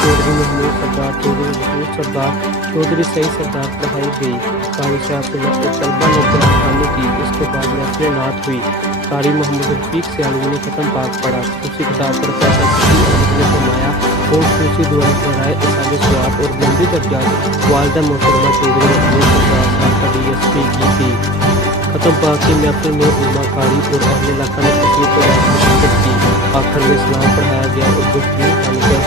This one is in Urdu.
چوہدری محمود سردار چوہدری محمود سردار چوہدری صحیح سردار پڑھائی گئی قاری صاحب سے طلبہ نے خوانی کی اس کے بعد محفل نعت ہوئی قاری محمود رفیق سیالوی نے ختم پاک پڑھا خصوصی خطاب پر فیصلہ نے فرمایا اور خصوصی دعائیں کرائے اصحاب ثواب اور بلندی درجات والدہ محترمہ چوہدری محمود سردار صاحب کا DSP کی تھی ختم پاک کی محفل میں علماء قاری اور اہل علاقہ نے کثیر تعداد میں شرکت کی آخر میں اسلام پڑھایا گیا اور گفتگو کا